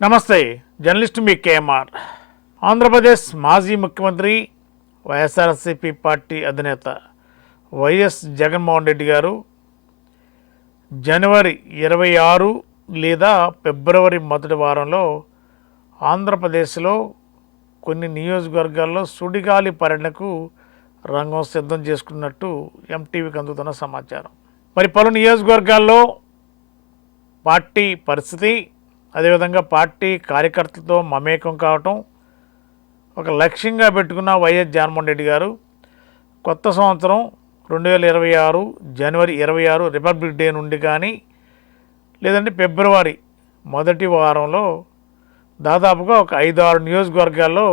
నమస్తే జర్నలిస్ట్ మీ కేఎంఆర్. ఆంధ్రప్రదేశ్ మాజీ ముఖ్యమంత్రి వైఎస్ఆర్సీపీ పార్టీ అధినేత వైఎస్ జగన్మోహన్ రెడ్డి గారు జనవరి ఇరవై ఆరు లేదా ఫిబ్రవరి మొదటి వారంలో ఆంధ్రప్రదేశ్లో కొన్ని నియోజకవర్గాల్లో సుడిగాలి పర్యటనకు రంగం సిద్ధం చేసుకున్నట్టు ఎంటీవీకి అందుతున్న సమాచారం. మరి పలు నియోజకవర్గాల్లో పార్టీ పరిస్థితి అదేవిధంగా పార్టీ కార్యకర్తలతో మమేకం కావటం ఒక లక్ష్యంగా పెట్టుకున్న వైఎస్ జగన్మోహన్ రెడ్డి గారు కొత్త సంవత్సరం రెండు వేల ఇరవై ఆరు జనవరి ఇరవై ఆరు రిపబ్లిక్ డే నుండి కానీ లేదంటే ఫిబ్రవరి మొదటి వారంలో దాదాపుగా ఒక ఐదు ఆరు నియోజకవర్గాల్లో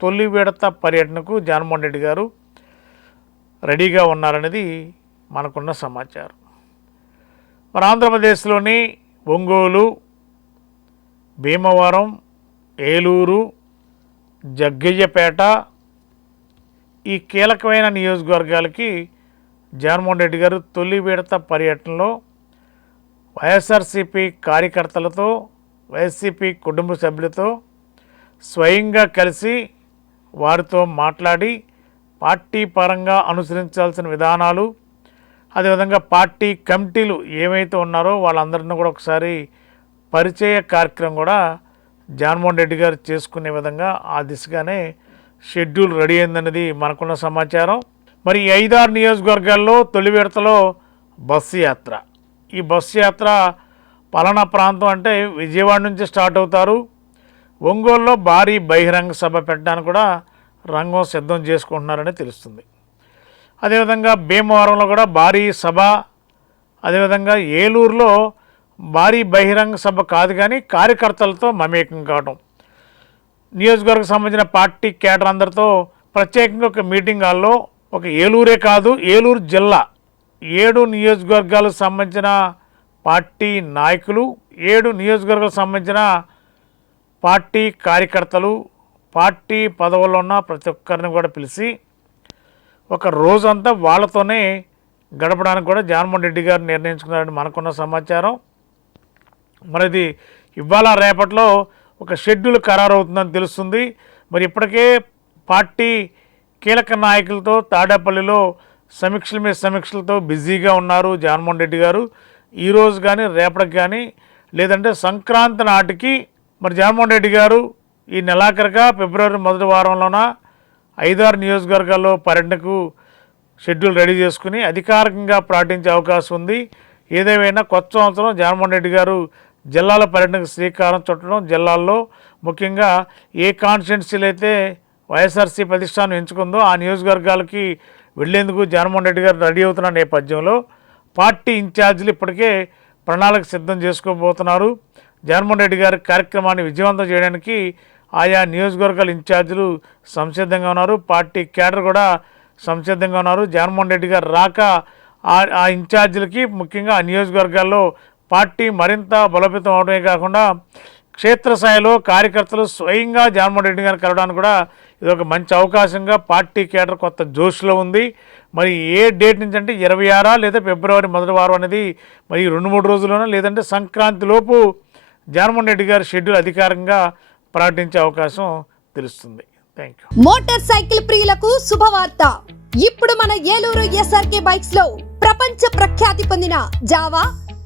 తొలి విడత పర్యటనకు జగన్మోహన్ రెడ్డి గారు రెడీగా ఉన్నారనేది మనకున్న సమాచారం. మన ఆంధ్రప్రదేశ్లోని ఒంగోలు భీమవరం ఏలూరు జగ్గయ్యపేట ఈ కీలకమైన నియోజకవర్గాలకి జగన్మోహన్ రెడ్డి గారు తొలి విడత పర్యటనలో వైఎస్ఆర్సీపీ కార్యకర్తలతో వైఎస్సీపీ కుటుంబ సభ్యులతో స్వయంగా కలిసి వారితో మాట్లాడి పార్టీ పరంగా అనుసరించాల్సిన విధానాలు అదేవిధంగా పార్టీ కమిటీలు ఏమైతే ఉన్నారో వాళ్ళందరినీ కూడా ఒకసారి పరిచయ కార్యక్రమం కూడా జగన్మోహన్ రెడ్డి గారు చేసుకునే విధంగా ఆ దిశగానే షెడ్యూల్ రెడీ అయిందన్నది మనకున్న సమాచారం. మరి ఈ ఐదారు నియోజకవర్గాల్లో తొలి విడతలో బస్సు యాత్ర. ఈ బస్సు యాత్ర పలానా ప్రాంతం అంటే విజయవాడ నుంచి స్టార్ట్ అవుతారు. ఒంగోలులో భారీ బహిరంగ సభ పెట్టడానికి కూడా రంగం సిద్ధం చేసుకుంటున్నారని తెలుస్తుంది. అదేవిధంగా భీమవరంలో కూడా భారీ సభ. అదేవిధంగా ఏలూరులో భారీ బహిరంగ సభ కాదు కానీ కార్యకర్తలతో మమేకం కావడం నియోజకవర్గం సంబంధించిన పార్టీ కేటర్ అందరితో ప్రత్యేకంగా ఒక మీటింగ్ హాల్లో ఒక ఏలూరే కాదు ఏలూరు జిల్లా ఏడు నియోజకవర్గాలకు సంబంధించిన పార్టీ నాయకులు ఏడు నియోజకవర్గాలకు సంబంధించిన పార్టీ కార్యకర్తలు పార్టీ పదవుల్లో ఉన్న ప్రతి ఒక్కరిని కూడా పిలిచి ఒక రోజంతా వాళ్ళతోనే గడపడానికి కూడా జగన్మోహన్ రెడ్డి గారు నిర్ణయించుకున్నారని మనకున్న సమాచారం. మరి ఇది ఇవాళ రేపట్లో ఒక షెడ్యూల్ ఖరారు అవుతుందని తెలుస్తుంది. మరి ఇప్పటికే పార్టీ కీలక నాయకులతో తాడేపల్లిలో సమీక్షల మీద సమీక్షలతో బిజీగా ఉన్నారు జగన్మోహన్ రెడ్డి గారు. ఈరోజు కానీ రేపటికి కానీ లేదంటే సంక్రాంతి నాటికి మరి జగన్మోహన్ రెడ్డి గారు ఈ నెలాఖరుగా ఫిబ్రవరి మొదటి వారంలోన ఐదారు నియోజకవర్గాల్లో పర్యటనకు షెడ్యూల్ రెడీ చేసుకుని అధికారికంగా ప్రకటించే అవకాశం ఉంది. ఏదేమైనా కొత్త సంవత్సరం జగన్మోహన్ రెడ్డి గారు జిల్లాల పర్యటనకు శ్రీకారం చుట్టడం జిల్లాల్లో ముఖ్యంగా ఏ కాన్స్టిట్యున్సీలు అయితే వైఎస్ఆర్సీ ప్రతిష్టానం ఎంచుకుందో ఆ నియోజకవర్గాలకి వెళ్ళేందుకు జగన్మోహన్ రెడ్డి గారు రెడీ అవుతున్న నేపథ్యంలో పార్టీ ఇన్ఛార్జీలు ఇప్పటికే ప్రణాళిక సిద్ధం చేసుకోబోతున్నారు. జగన్మోహన్ రెడ్డి గారి కార్యక్రమాన్ని విజయవంతం చేయడానికి ఆయా నియోజకవర్గాల ఇన్ఛార్జీలు సంసిద్ధంగా ఉన్నారు. పార్టీ క్యాడర్ కూడా సంసిద్ధంగా ఉన్నారు. జగన్మోహన్ రెడ్డి గారు రాక ఆ- ఆ ఇన్ఛార్జీలకి ముఖ్యంగా ఆ నియోజకవర్గాల్లో పార్టీ మరింత బలోపేతం అవడమే కాకుండా క్షేత్రస్థాయిలో కార్యకర్తలు స్వయంగా జగన్మోహన్ రెడ్డి గారిని కలవడానికి కూడా ఇది ఒక మంచి అవకాశంగా పార్టీ కేటర్ కొత్త జోష్లో ఉంది. మరి ఏ డేట్ నుంచి అంటే ఇరవై ఆరా లేదా ఫిబ్రవరి మొదటి వారం అనేది మరి రెండు మూడు రోజుల్లోనో లేదంటే సంక్రాంతి లోపు జగన్మోహన్ రెడ్డి గారి షెడ్యూల్ అధికారంగా ప్రకటించే అవకాశం తెలుస్తుంది. థ్యాంక్ యూ మోటార్ సైకిల్ ప్రియులకు శుభవార్త. ఇప్పుడు మన ఏలూరు ఎస్ఆర్కే బైక్స్లో ప్రపంచ ప్రఖ్యాతి పొందిన జావా